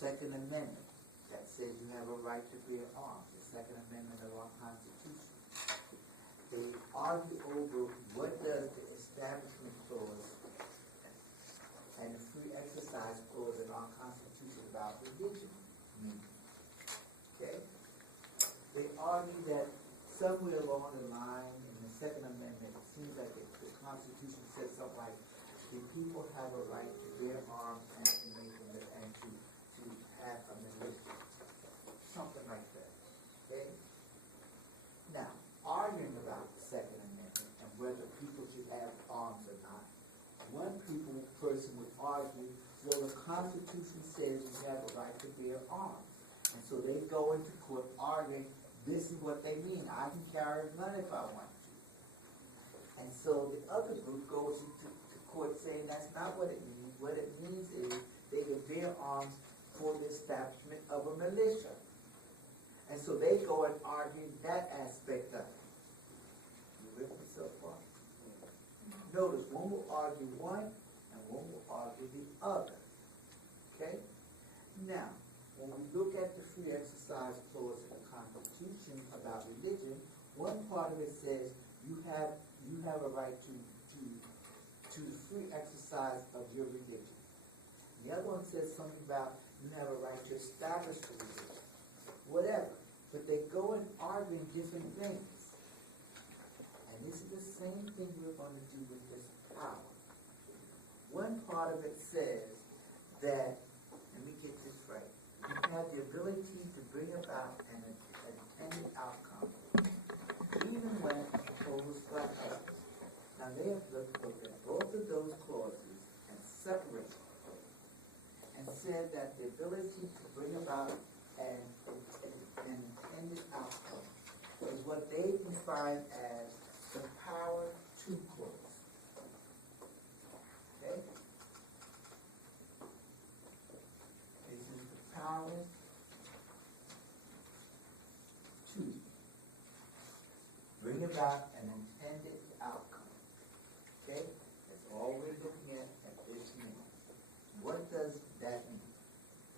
Second Amendment that says you have a right to bear arms, the Second Amendment of our Constitution. They argue over what does the Establishment Clause and the Free Exercise Clause in our Constitution about religion mean. Okay? They argue that somewhere along the line in the Second Amendment, it seems like the Constitution says something like the people have a right to bear arms and to have a militia. Something like that. Okay? Now, arguing about the Second Amendment and whether people should have arms or not, one person would argue, well, the Constitution says you have a right to bear arms. And so they go into court arguing, this is what they mean. I can carry a gun if I want to. And so the other group goes into court saying that's not what it means. What it means is they can bear arms for the establishment of a militia. And so they go and argue that aspect of it. You with me so far? Notice one will argue one and one will argue the other. Okay? Now, when we look at the Free Exercise Clause in the Constitution about religion, one part of it says you have a right to the free exercise of your religion. The other one says something about you have a right to establish the religion. Whatever. But they go and argue in different things. And this is the same thing we're going to do with this power. One part of it says that, let me get this right, you have the ability to bring about an intended outcome, even when opposed by others. Now they have looked at both of those clauses and separated them and said that the ability to bring about an intended outcome is what they define as the power to clause. Okay? This is the power to bring about an intended outcome. Okay? That's all we're looking at this minute. What does that mean?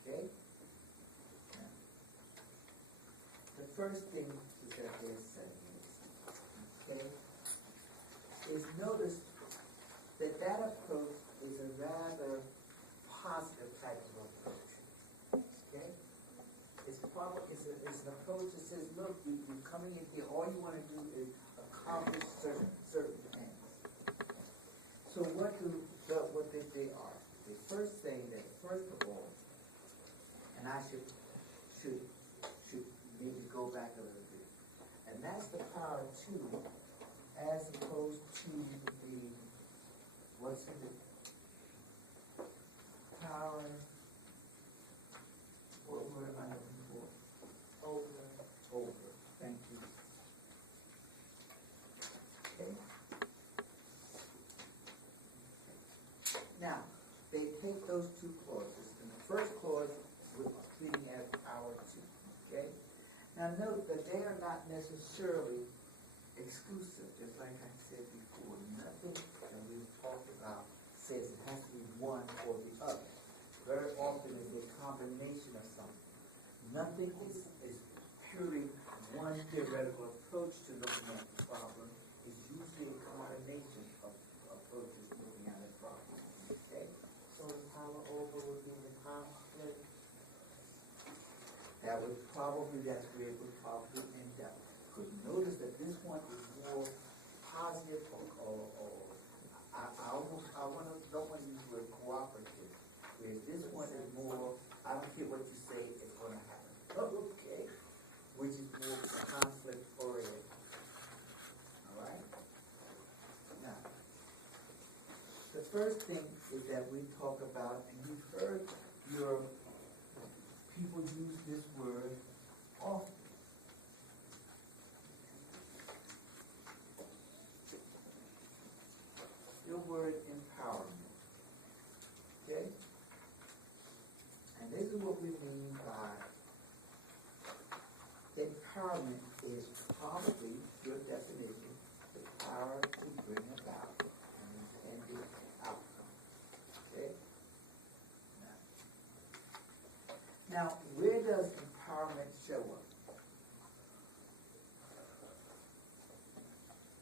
Okay? Now, the first thing that they're saying is, okay, is notice that approach is a rather positive type of approach. Okay? It's an approach that says, look, you're coming in here, all you want to do is accomplish certain things. So what did they argue? They first say that, first of all, and I should maybe go back a little bit, and that's the power to, as opposed to the, what's in it? Power, what word am I looking for? Over. Thank you. Okay. Now, they take those two clauses, and the first clause we're treating as power to. Okay? Now note that they are not necessarily exclusive, just like I said before. Nothing that we've talked about says it has to be one or the other. Very often it's a combination of something. Nothing is purely one theoretical approach to looking at the problem. It's usually a combination of approaches looking at a problem. Okay? So the power over would be the power split. That's where it would probably end up. Because notice that this one is more positive I don't want to use the word cooperative. Whereas this one is more, I don't care what you say, it's going to happen. Okay? Which is more conflict oriented. Alright? Now, the first thing is that we talk about, and you've heard your people use this word often. Your word empowerment. Okay? And this is what we mean by empowerment is probably your definition, the power to bring about an intended outcome. Okay? Now, Now, where does empowerment show up?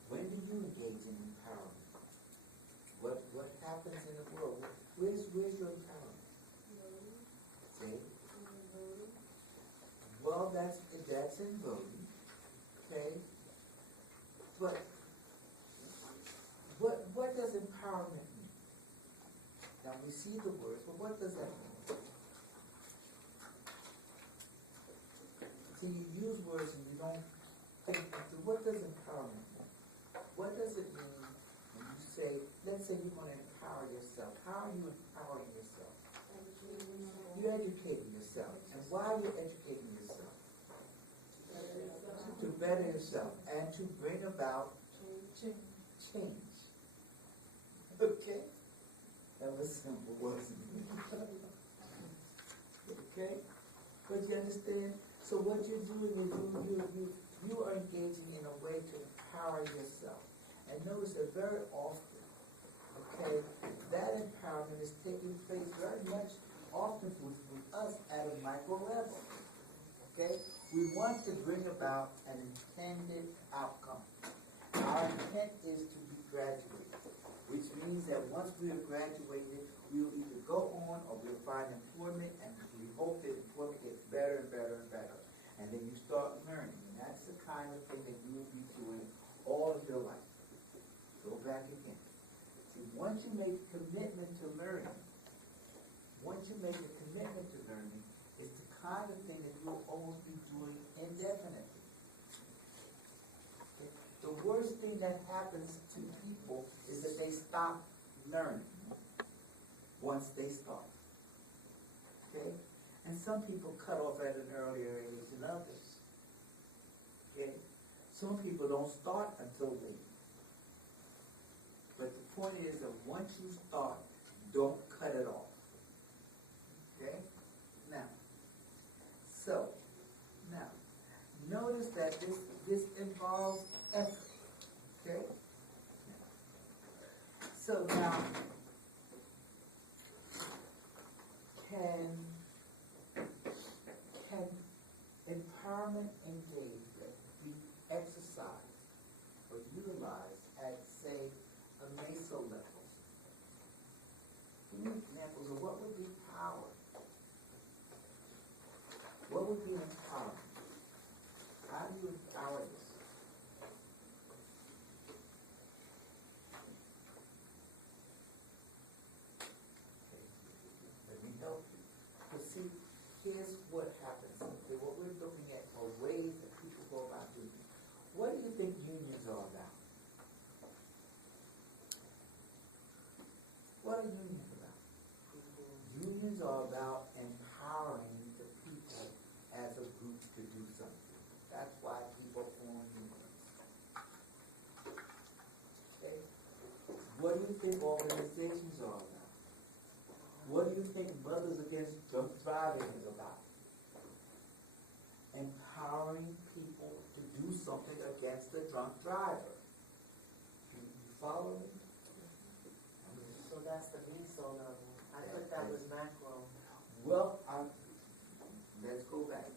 When do you engage in empowerment? What happens in the world? Where's your empowerment? See? Well, that's in voting, okay? But what does empowerment mean? Now we see the words, but what does that mean? See, you use words and you don't think through. What does empowerment mean? What does it mean when you say, let's say you're going to empower yourself? How are you empowering yourself? You're educating yourself. And why are you educating yourself? To better yourself and to bring about change. Okay? That was simple, wasn't it? Okay? But you understand? So what you're doing is you are engaging in a way to empower yourself. And notice that very often, okay, that empowerment is taking place very much often with us at a micro level. Okay? We want to bring about an intended outcome. Our intent is to be graduated, which means that once we are graduated, we will either go on or we'll find employment, and we hope that employment gets better and better and better. And then you start learning, and that's the kind of thing that you will be doing all of your life. Go back again. See, once you make a commitment to learning, it's the kind of thing that you'll always be doing indefinitely. Okay? The worst thing that happens to people is that they stop learning once they start. Okay? And some people cut off at an earlier age than others. Okay? Some people don't start until late. But the point is that once you start, don't cut it off. Okay? Now, notice that this involves effort. Okay? So now, can empowerment engagement be exercised or utilized at, say, a meso level? Give me examples of what would be power. What would be empowerment? How do you empower this? Okay. Let me help you. But see, here's what happens. Okay, what we're looking at are ways that people go about doing it. What do you think unions are about? What are unions about? Unions are about empowering the people as a group to do something. That's why people form unions. Okay? What do you think organizations are about? What do you think Mothers Against Drunk Driving is about? Empowering people to do something against the drunk driver. You follow me? So that's the meso level. I thought that was macro. Well, let's go back.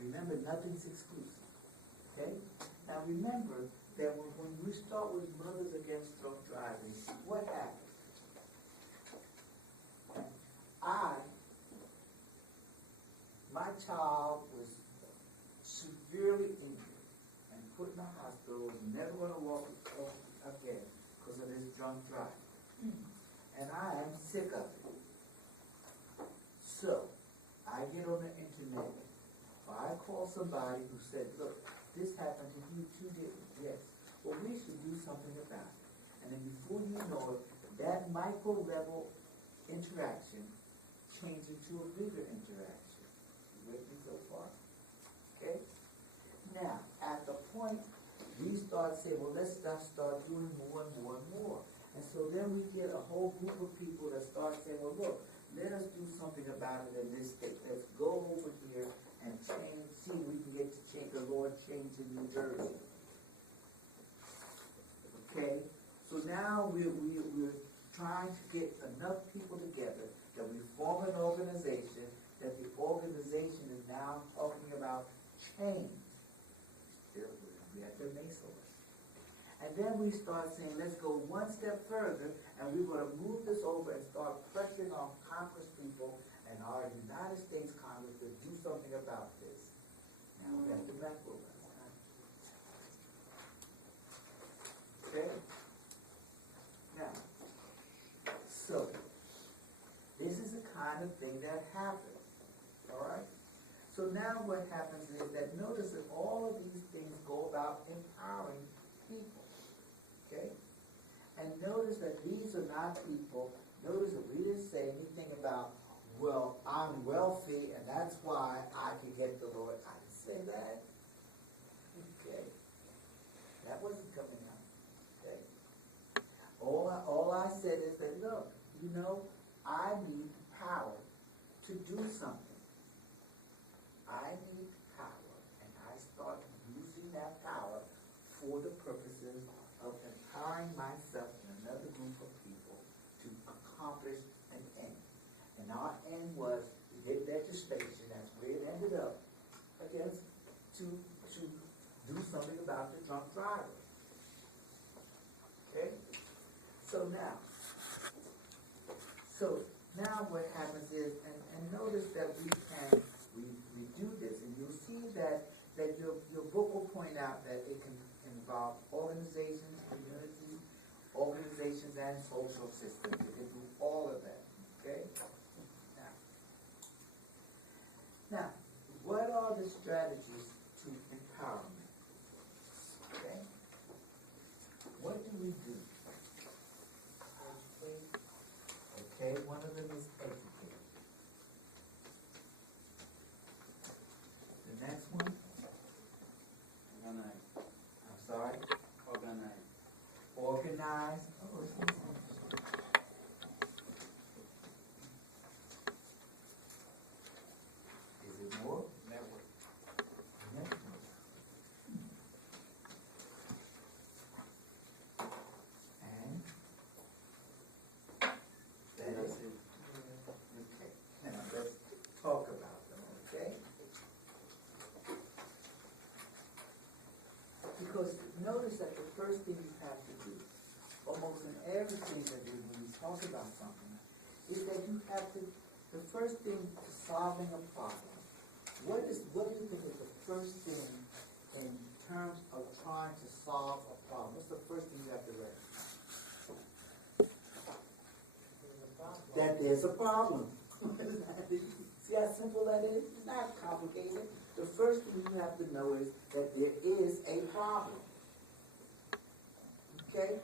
Remember, nothing's exclusive. Okay? Now remember that when we start with Mothers Against Drunk Driving, what happens? My child was severely injured and put in the hospital, never going to walk again because of his drunk driving. And I am sick of it. So, I get on the internet, or I call somebody who said, look, this happened to you too, didn't it? Yes. Well, we should do something about it. And then before you know it, that micro level interaction changes into a bigger interaction. You with me so far? Okay? Now, at the point, we start saying, well, let's start doing more and more and more. And so then we get a whole group of people that start saying, well, look, let us do something about it in this state. Let's go over here and change, see if we can get to change the Lord change in New Jersey. Okay? So now we're trying to get enough people together that we form an organization, that the organization is now talking about change. We have to make sure. And then we start saying, let's go one step further, and we're going to move this over and start pressuring on Congress people and our United States Congress to do something about this. Now we have to back over. Okay? Now, so, this is the kind of thing that happens. Alright? So now what happens is that notice that all of these things go about empowering people. Okay? And notice that these are not people, notice that we didn't say anything about, well, I'm wealthy and that's why I can get the Lord. I didn't say that. Okay? That wasn't coming out. Okay? All I said is that, look, you know, I need power to do something. I need power, and I start using that power for the purposes of empowering myself and another group of people to accomplish an end. And our end was to get legislation, that's where it ended up, against, to do something about the drunk drivers. Okay? So now what happens is, and notice that we do this, and you'll see that your book will point out that it can involve organizations, communities, organizations, and social systems. It can do all of that. Okay? Now, what are the strategies to empowerment? Okay? What do we do? Okay, one of them is educate. The next one? Organize. I'm sorry? Organize. Organize. Oh, it's interesting. Is it more? Network. Network. And? That That's is it. okay. Now let's talk about them, okay? Because notice that the first thing you have to do, almost in everything that we when we talk about something, is that you have to, the first thing to solving a problem, what do you think is the first thing in terms of trying to solve a problem? What's the first thing you have to recognize? That there's a problem. See how simple that is? It's not complicated. The first thing you have to know is that there is a problem. Okay?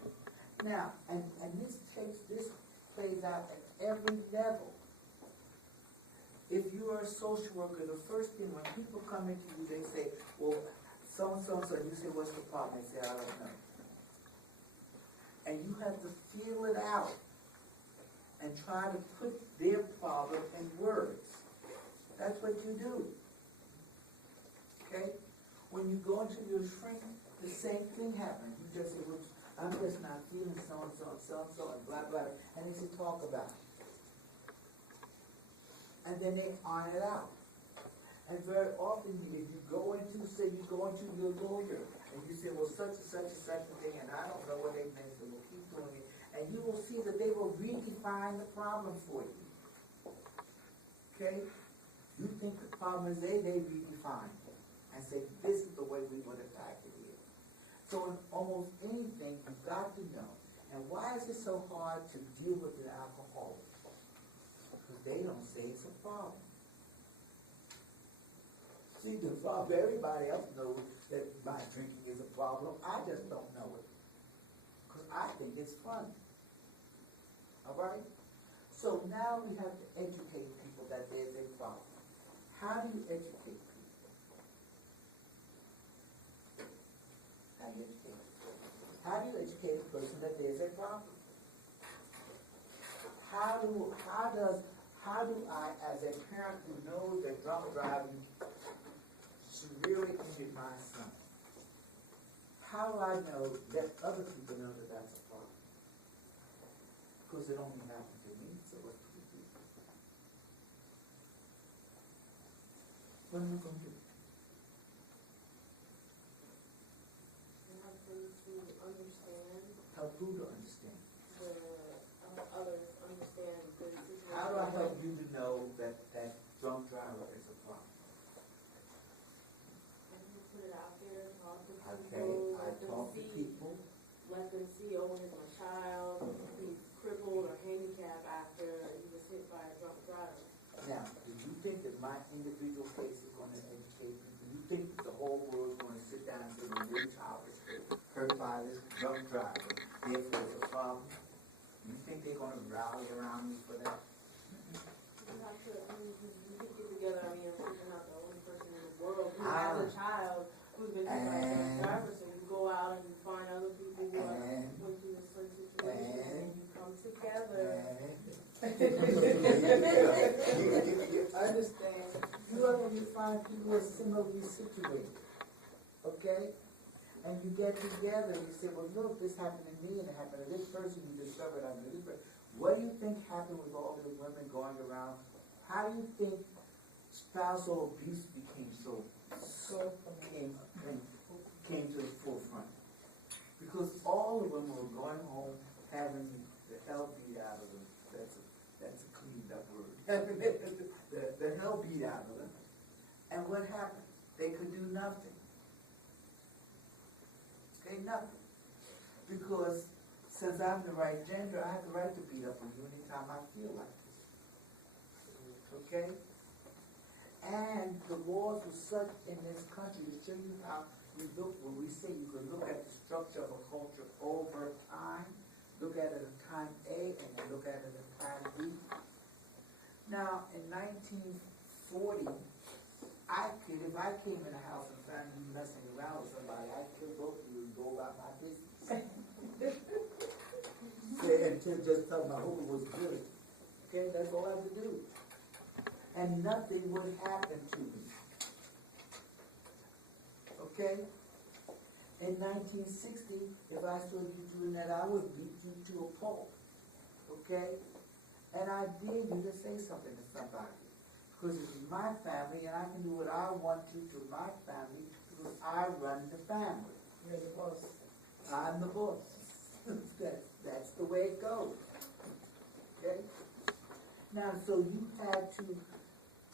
Now, and this plays out at every level. If you are a social worker, the first thing when people come into you, they say, well, so-and-so, and you say, what's the problem? They say, I don't know. And you have to feel it out and try to put their problem in words. That's what you do. Okay? When you go into your shrink, the same thing happens. You just say, well, I'm just not feeling so-and-so and so-and-so and blah, blah, and they say, talk about it. And then they iron it out. And very often, if you go into, say you go into your lawyer, and you say, well, such and such and such a thing, and I don't know what they meant, so we'll keep doing it, and you will see that they will redefine the problem for you. Okay? You think the problem is they redefine it, and say, this is the way we would attack it here. So in almost anything, you've got to know. And why is it so hard to deal with an alcoholic? Because they don't say it's a problem. See, the problem, everybody else knows that my drinking is a problem. I just don't know it. Because I think it's fun. All right? So now we have to educate people that there's a problem. How do you educate people? How do you educate people? How do you educate a person that there's a problem? How do I, as a parent who knows that drunk driving severely injured my son, how do I know that other people know that that's a problem? Because it only happened to me, so what do you do? What am I gonna do? You have to understand Help who to understand? the others, understand the situation. How do I help you to know that that drunk driver is a problem? And you put it out there, talk to Okay, people, I talk to people. let them see, oh, here's my child, he's crippled or handicapped after he was hit by a drunk driver. Now, do you think that my individual case is gonna educate you? Do you think that the whole world's gonna sit down and say, well, your child was hurt by this drunk driver, therefore it's a problem? You think they're gonna rally around me for that? You have to, you can get together, I mean, you're not the only person in the world who has a child who's been hit by a drunk driver, so you go out and you find other people who are went through the same situation, and you come together. You understand? You are when you find people who are similarly situated, okay? And you get together and you say, well, look, this happened to me and it happened to this person, you discovered happened to this person. What do you think happened with all the women going around? How do you think spousal abuse became came to the forefront? Because all of them were going home having the hell beat out of them. That's a cleaned up word. the hell beat out of them. And what happened? They could do nothing. Okay, nothing. Because since I'm the right gender, I have the right to beat up on you anytime I feel like this. Okay? And the laws were such in this country to show you how we look, when we say you can look at the structure of a culture over time, look at it at time A and then look at it at time B. Now, in 1940, if I came in a house and found you messing around with somebody, I'd kill both of you and go about my business. Until just tell them I hope it was good. Okay, that's all I would do. And nothing would happen to me. Okay? In 1960, if I saw you doing that, I would beat you to a pulp. Okay? And I dare you to say something to somebody. Because this is my family, and I can do what I want to my family, because I run the family. You're the boss. I'm the boss. That's the way it goes. Okay? Now, so you had to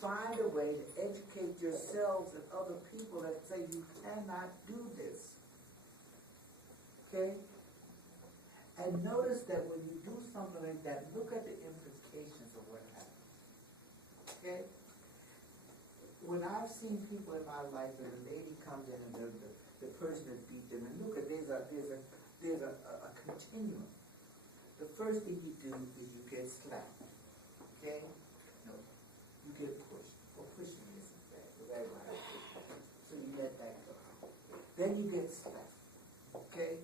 find a way to educate yourselves and other people that say you cannot do this. Okay? And notice that when you do something like that, look at the implications of what happened. Okay? When I've seen people in my life and a lady comes in and the person has beat them, and look at there's a continuum. The first thing you do is you get slapped. Okay? No. You get pushed. Well, pushing isn't bad, because everybody pushes. So you let that go. Then you get slapped. Okay?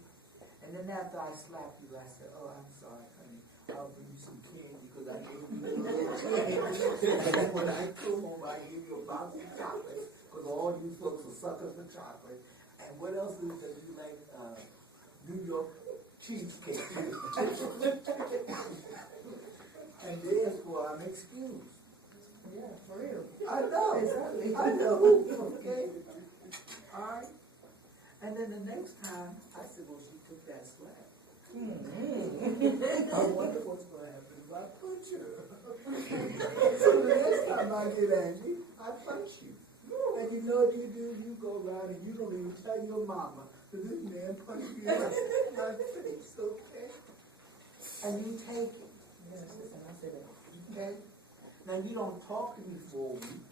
And then after I slap you, I say, oh, I'm sorry, honey. I'll bring you some candy because I gave you a little candy. And then when I come home, I give you a box of chocolate because all you folks are suckers for chocolate. And what else do you like? New York cheesecake. And therefore, I'm excused. Yeah, for real. I know. Exactly. I know. Okay. All right. And then the next time, I said, well, she took that slap. I wonder what's going to happen if I punch her. So the next time I get angry, I punch you. And you know what you do? You go around and you don't even tell your mama that this man punched me in my face, okay? And you take it. Yes, listen, I said that. Okay? Now you don't talk to me for a week,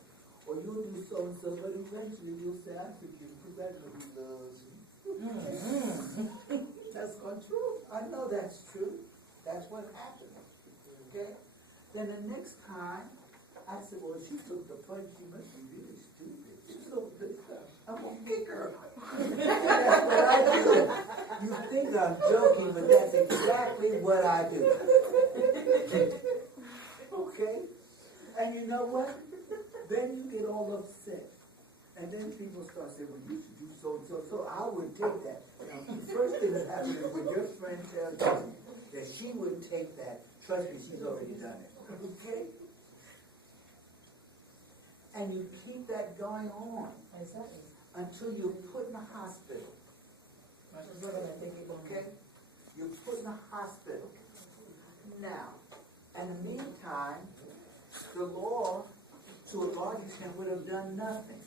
or you'll do so and so, but eventually you'll say, I forgive you because I know he loves you. That's not true. I know that's true. That's what happened. Okay? Then the next time, I said, well, she took the punch, she must be really stupid. So this time, I'm going to kick her. That's what I do. You think I'm joking, but that's exactly what I do. Okay? And you know what? Then you get all upset. And then people start saying, well, you should do so and so. So I would take that. Now, the first thing that happens is when your friend tells you that she wouldn't take that, trust me, she's already done it. Okay? And you keep that going on Exactly. until you're put in a hospital, okay? You're put in a hospital. Now, in the meantime, the law, to a large extent, would have done nothing.